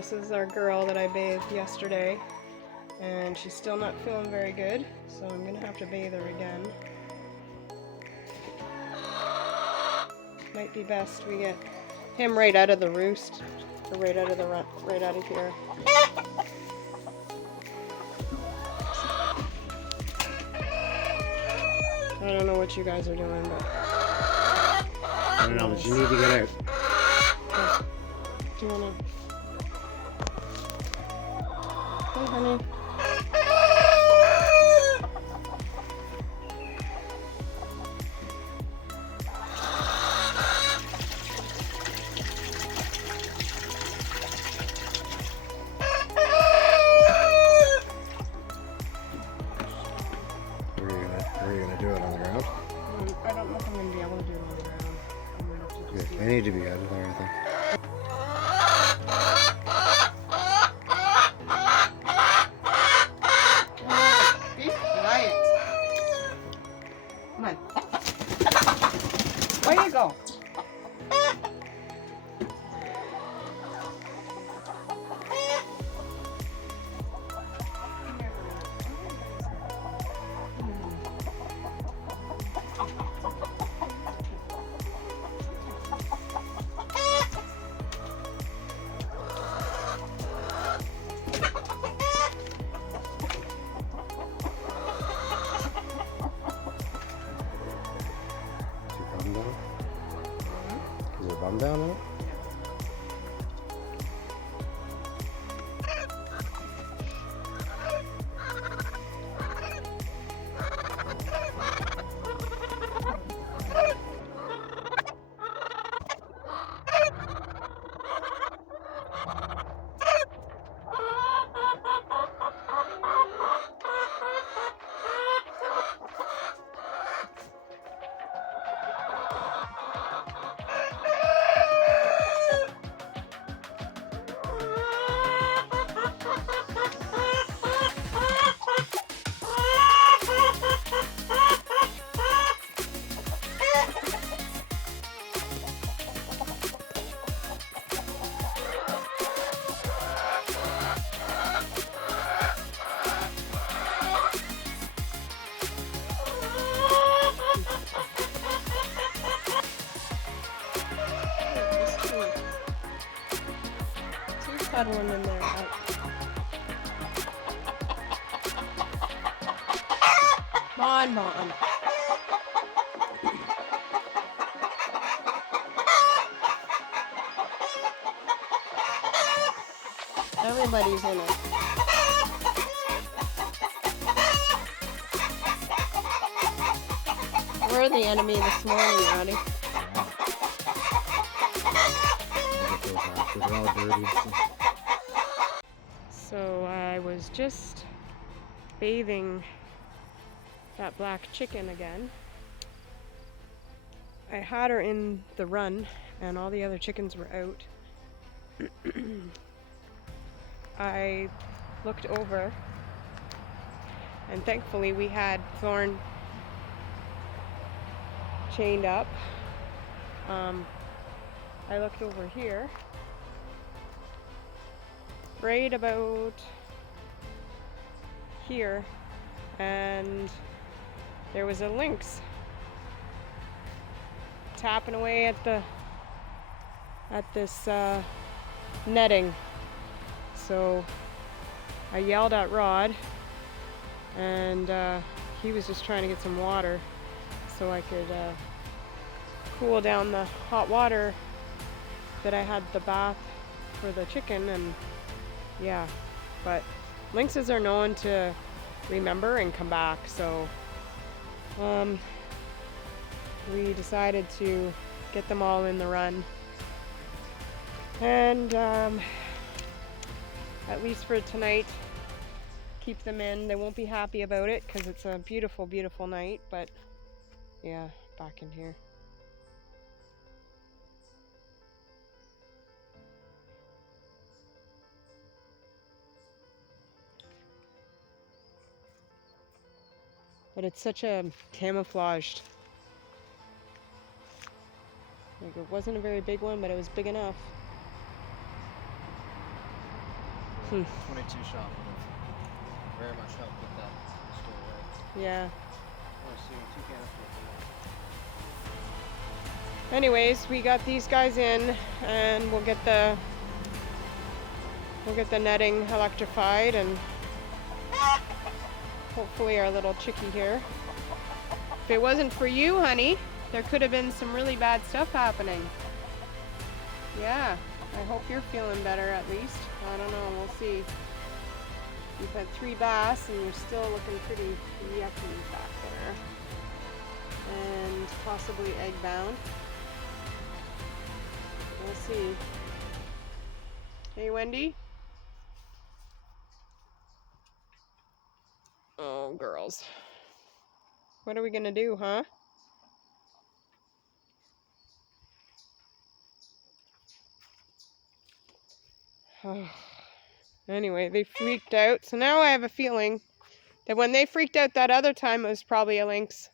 this is our girl that I bathed yesterday, and she's still not feeling very good, so I'm gonna have to bathe her again. Might be best we get him right out of the roost, or right out of here. I don't know what you guys are doing, but I don't know, but you need to get out. okay. Do you wanna? Hey, honey. Are you gonna do it on the ground? I don't know if I'm gonna be able to do it on the ground. I'm gonna have to just Yeah, they need to be out of there, I think. Be quiet. Come on. Where you go? Is there a bum down in it? Cuddling in there. Bon. Everybody's in it. We're the enemy this morning, Roddy. They're all dirty. So I was just bathing that black chicken again. I had her in the run and all the other chickens were out. I looked over and thankfully we had Thorn chained up. I looked over here, right about here, and there was a lynx tapping away at this netting. So I yelled at Rod, and he was just trying to get some water so I could cool down the hot water that I had the bath for the chicken. And yeah, but lynxes are known to remember and come back, so we decided to get them all in the run, and at least for tonight keep them in. They won't be happy about it because it's a beautiful night, but yeah, back in here. But it's such a camouflaged, like, it wasn't a very big one, but it was big enough. 22 shot would have very much helped with that still right. Yeah. Oh, so you can't Anyways, we got these guys in, and we'll get the netting electrified, and hopefully our little chickie here. If it wasn't for you, honey, there could have been some really bad stuff happening. Yeah, I hope you're feeling better at least. I don't know, we'll see. You've had 3 baths and you're still looking pretty yucky back there. And possibly egg bound. We'll see. Hey, Wendy? Oh, girls. What are we gonna do, huh? Anyway, they freaked out. So now I have a feeling that when they freaked out that other time, it was probably a lynx.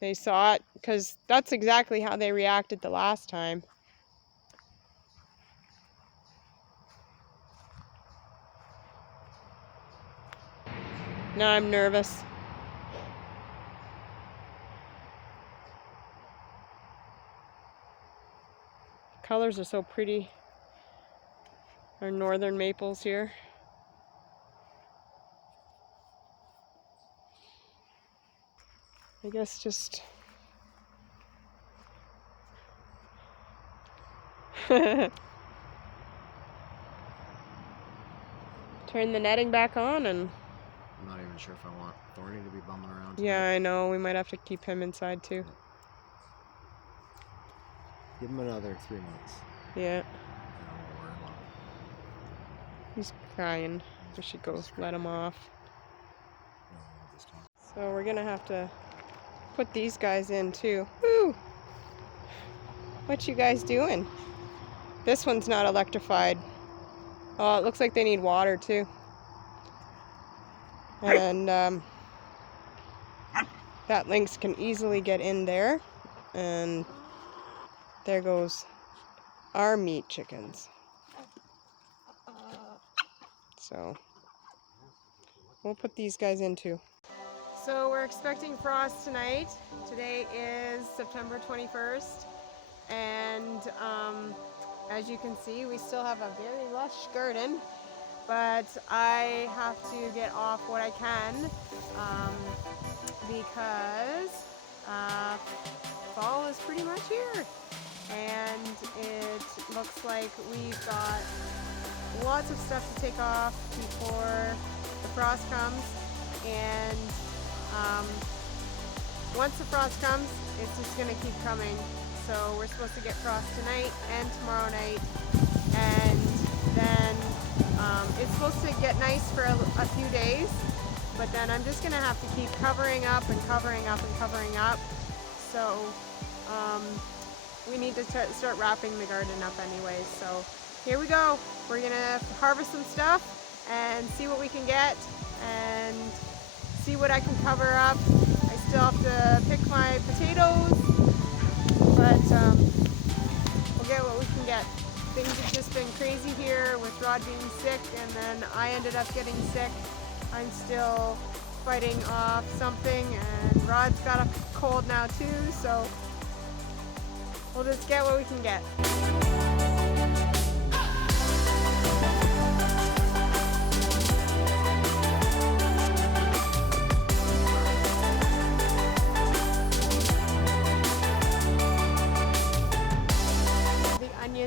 They saw it, because that's exactly how they reacted the last time. Now I'm nervous. Colors are so pretty. Our northern maples here. I guess just turn the netting back on, and I'm not even sure if I want Thorny to be bumming around tonight. yeah, I know, we might have to keep him inside too. Give him another 3 months. Yeah. And I won't worry about it. He's crying. We should go let him off. No, this time. So we're gonna have to put these guys in too. Woo! What you guys doing? This one's not electrified. Oh, it looks like they need water too. And that lynx can easily get in there. And there goes our meat chickens. So we'll put these guys in too. So we're expecting frost tonight. Today is September 21st. And as you can see, we still have a very lush garden, but I have to get off what I can because fall is pretty much here. And it looks like we've got lots of stuff to take off before the frost comes. And once the frost comes, it's just going to keep coming. So we're supposed to get frost tonight and tomorrow night, and then it's supposed to get nice for a few days, but then I'm just going to have to keep covering up and covering up and covering up. So we need to start wrapping the garden up anyway. So here we go. We're going to harvest some stuff and see what we can get and see what I can cover up. I still have to pick my potatoes, but we'll get what we can get. Things have just been crazy here with Rod being sick, and then I ended up getting sick. I'm still fighting off something, and Rod's got a cold now too, so we'll just get what we can get.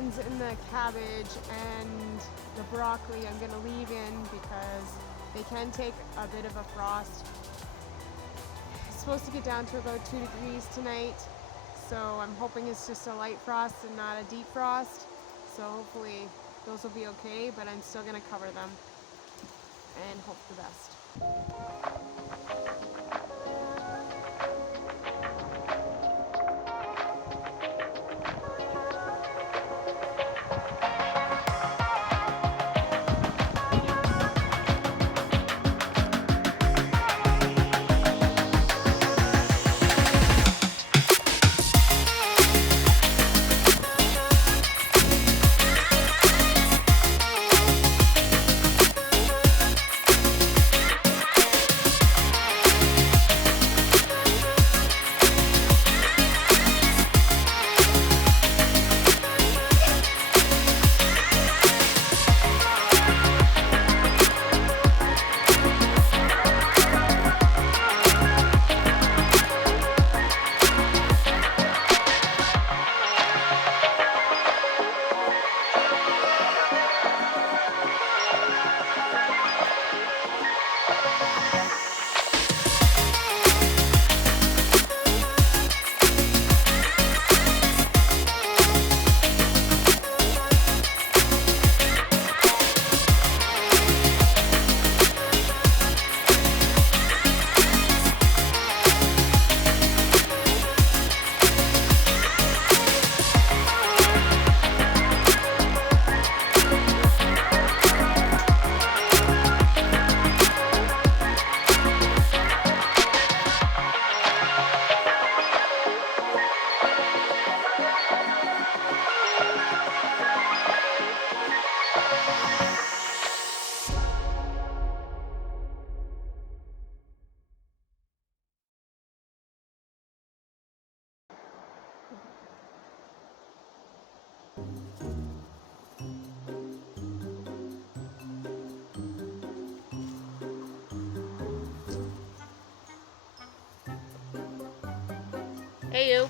And the cabbage and the broccoli I'm going to leave in because they can take a bit of a frost. It's supposed to get down to about 2 degrees tonight, so I'm hoping it's just a light frost and not a deep frost. So hopefully those will be okay, but I'm still going to cover them and hope the best. Hey, you.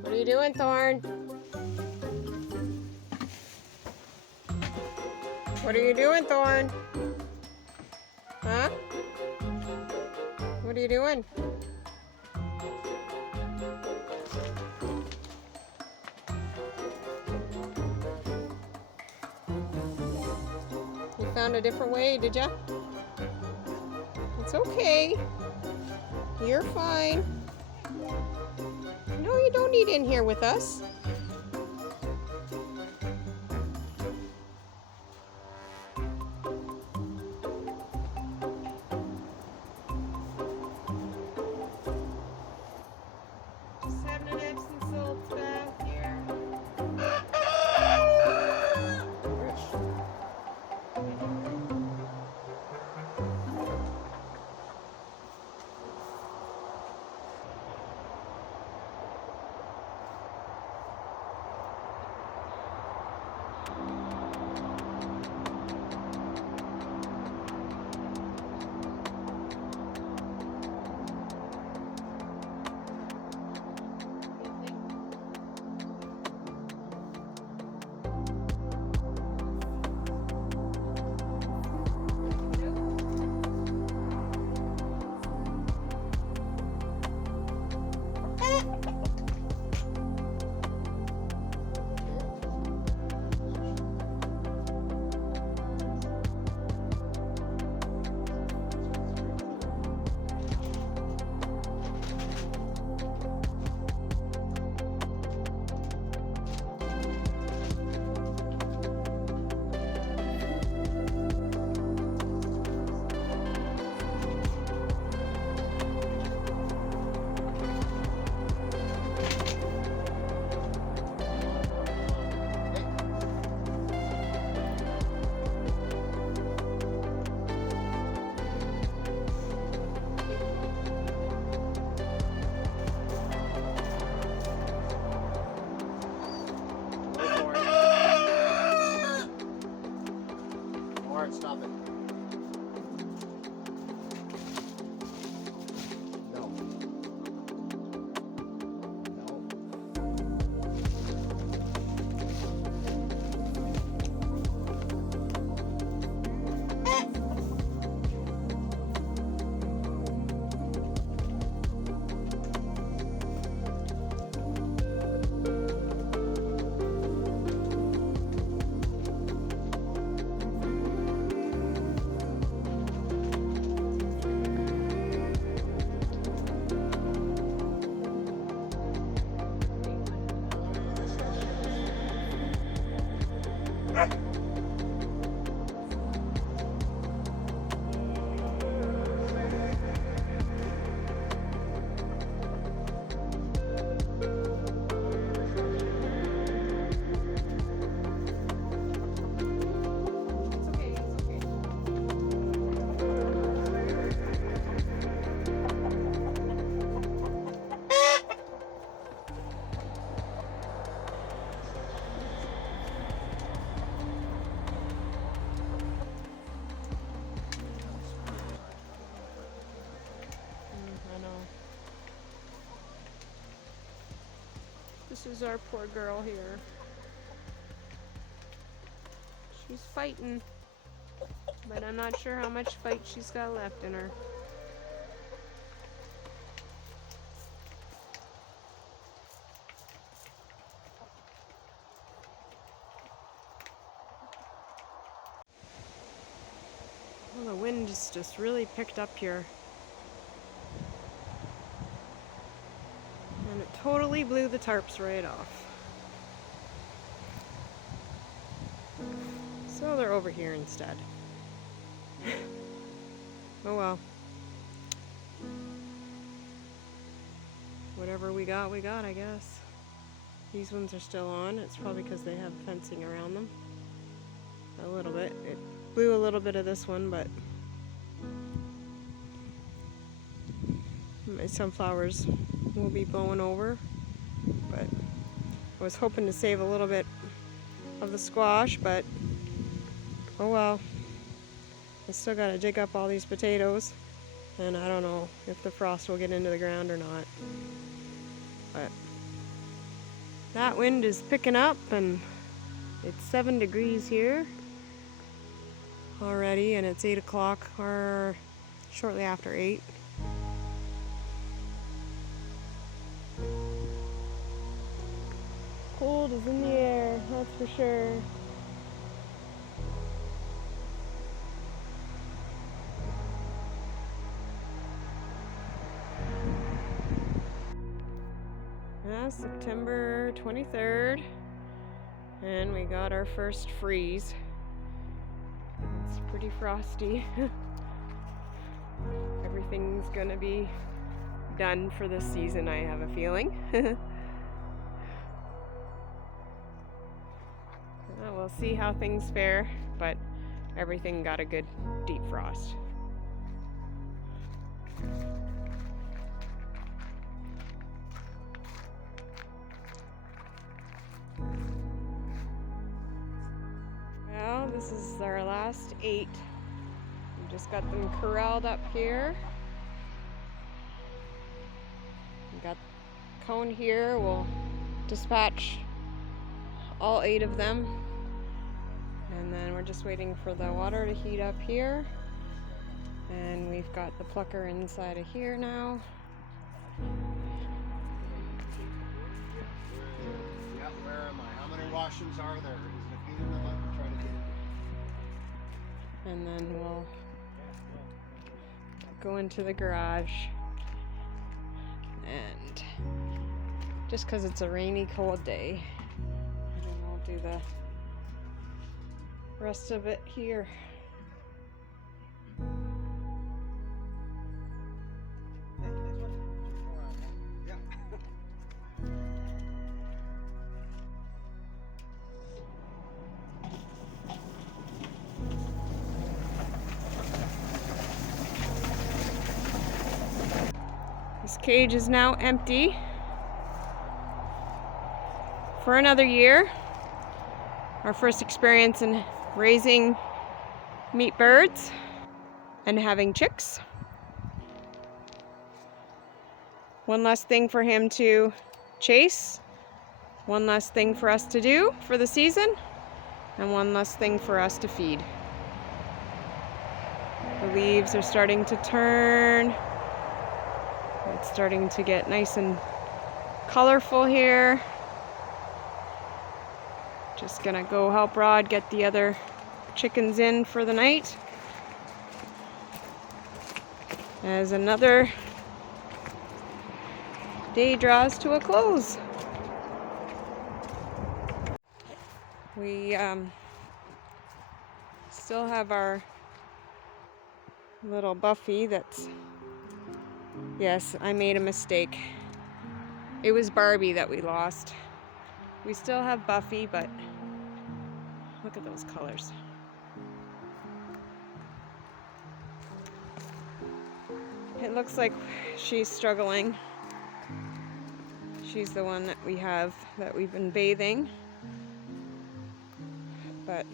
What are you doing, Thorn? What are you doing, Thorn? Huh? What are you doing? You found a different way, did ya? It's okay. You're fine. No, you don't eat in here with us. Just having an Epsom salt bath here. Stop it. No. No. I know. This is our poor girl here. She's fighting, but I'm not sure how much fight she's got left in her. Well, the wind just really picked up here. And it totally blew the tarps right off. So they're over here instead. Oh well. Whatever we got, I guess. These ones are still on. It's probably because they have fencing around them. A little bit. It blew a little bit of this one, but my sunflowers will be blowing over. But I was hoping to save a little bit of the squash, but Oh well. I still gotta dig up all these potatoes, and I don't know if the frost will get into the ground or not. But that wind is picking up, and it's 7 degrees here already, and it's 8 o'clock or shortly after 8. Cold is in the air, that's for sure. September 23rd, and we got our first freeze. It's pretty frosty. Everything's gonna be done for this season, I have a feeling. We'll see how things fare, but everything got a good deep frost. Well, this is our last 8. We just got them corralled up here. We got cone here. We'll dispatch all 8 of them. And then we're just waiting for the water to heat up here. And we've got the plucker inside of here now. Yeah, where am I? How many washings are there? Is it a feed in them? I'm trying to get it. And then we'll go into the garage. And just because it's a rainy, cold day, and then we'll do the rest of it here. This cage is now empty for another year. Our first experience in raising meat birds and having chicks. One less thing for him to chase, one less thing for us to do for the season, and one less thing for us to feed. The leaves are starting to turn. It's starting to get nice and colorful here. Just gonna go help Rod get the other chickens in for the night. As another day draws to a close. We still have our little Buffy that's... Yes, I made a mistake. It was Barbie that we lost. We still have Buffy, but look at those colors. It looks like she's struggling. She's the one that we have, that we've been bathing. But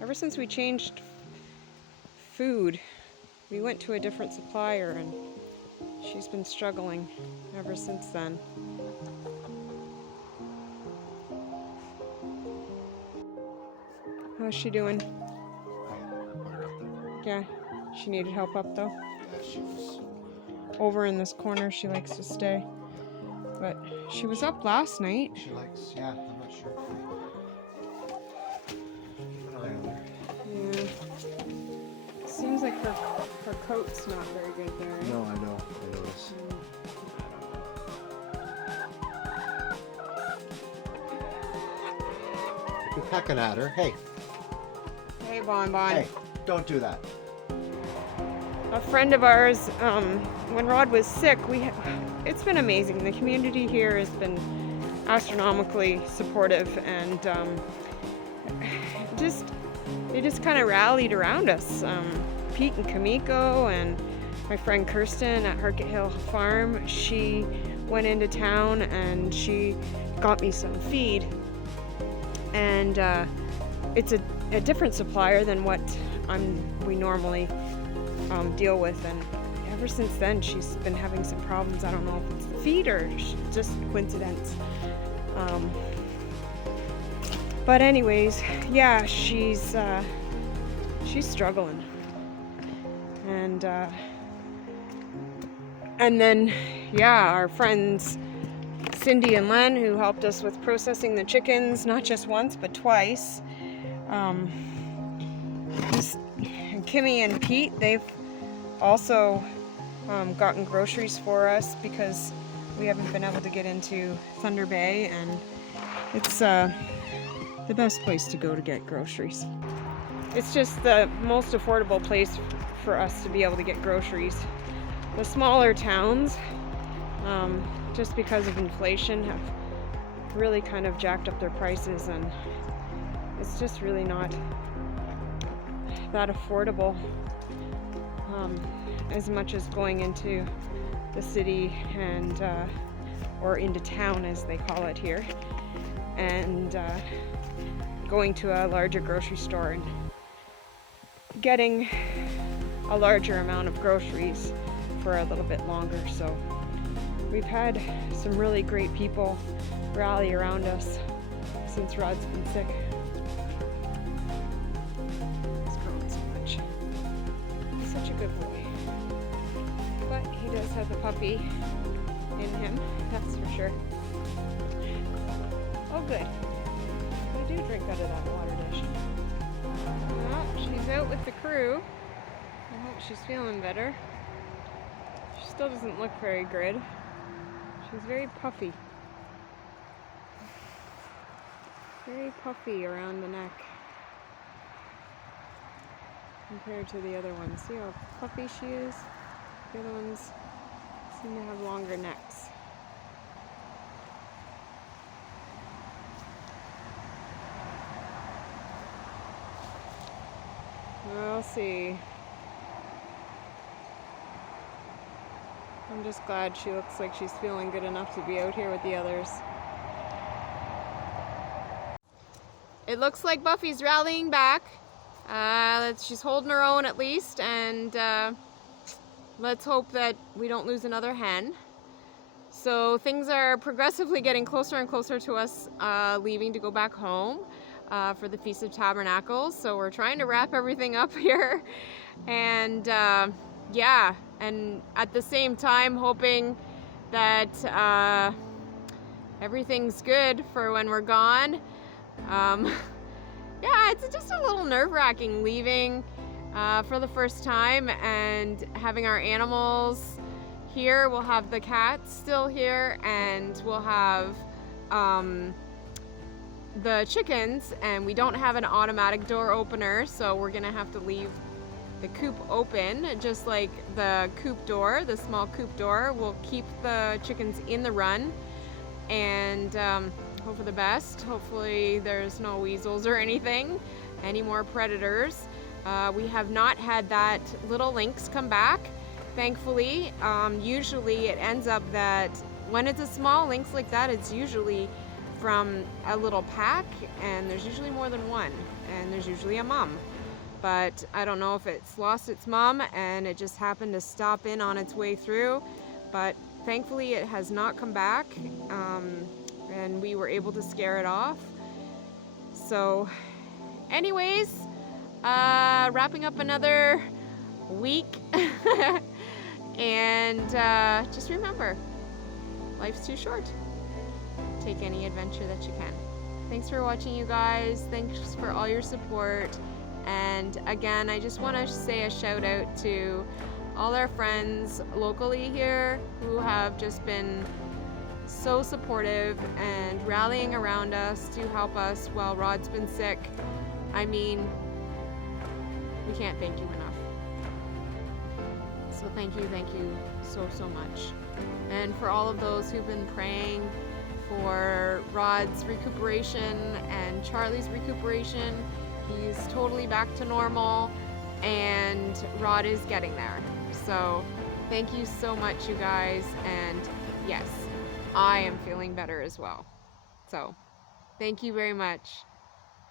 ever since we changed food, we went to a different supplier, and she's been struggling ever since then. How's she doing? I put her up there. Yeah, she needed help up though. Yeah, she was. Over in this corner she likes to stay. But she was up last night. She likes, yeah, I'm not sure. Keep an eye on her. Yeah. Seems like her coat's not very good there. Right? No, I know. I notice. You're pecking at her. Hey. Hey, Bon Bon. Hey, don't do that. A friend of ours, when Rod was sick, it's been amazing. The community here has been astronomically supportive, and they just kind of rallied around us. Pete and Kamiko and my friend Kirsten at Harket Hill Farm, she went into town and she got me some feed. And it's a different supplier than what we normally deal with, and ever since then she's been having some problems. I don't know if it's the feed or just coincidence. But anyways, yeah, she's struggling, and then yeah, our friends Cindy and Len, who helped us with processing the chickens, not just once but twice. Kimmy and Pete, they've also gotten groceries for us because we haven't been able to get into Thunder Bay, and it's the best place to go to get groceries. It's just the most affordable place for us to be able to get groceries. The smaller towns, just because of inflation, have really kind of jacked up their prices, and it's just really not that affordable as much as going into the city and or into town, as they call it here, and going to a larger grocery store and getting a larger amount of groceries for a little bit longer. So we've had some really great people rally around us since Rod's been sick. He's grown so much. He's such a good boy. But he does have the puppy in him, that's for sure. Oh good. We do drink out of that water dish. Well, she's out with the crew. I hope she's feeling better. She still doesn't look very good. She's very puffy. Very puffy around the neck compared to the other ones. See how puffy she is? The other ones seem to have longer necks. We'll see. I'm just glad she looks like she's feeling good enough to be out here with the others. It looks like Buffy's rallying back. She's holding her own at least, and let's hope that we don't lose another hen. So things are progressively getting closer and closer to us leaving to go back home for the Feast of Tabernacles. So we're trying to wrap everything up here, and yeah, and at the same time hoping that everything's good for when we're gone. Yeah, it's just a little nerve-wracking leaving for the first time and having our animals here. We'll have the cats still here, and we'll have the chickens, and we don't have an automatic door opener, so we're gonna have to leave the coop open, just like the coop door, the small coop door. We'll keep the chickens in the run, and hope for the best. Hopefully there's no weasels or anything, any more predators. We have not had that little lynx come back, thankfully. Usually it ends up that when it's a small lynx like that, it's usually from a little pack, and there's usually more than one, and there's usually a mom. But I don't know if it's lost its mom and it just happened to stop in on its way through, but thankfully it has not come back, and we were able to scare it off. So anyways, wrapping up another week. And just remember, life's too short. Take any adventure that you can. Thanks for watching, you guys. Thanks for all your support. And again, I just want to say a shout out to all our friends locally here who have just been so supportive and rallying around us to help us while Rod's been sick. I mean, we can't thank you enough. So thank you so much. And for all of those who've been praying for Rod's recuperation and Charlie's recuperation, he's totally back to normal, and Rod is getting there. So thank you so much, you guys, and yes, I am feeling better as well. So thank you very much.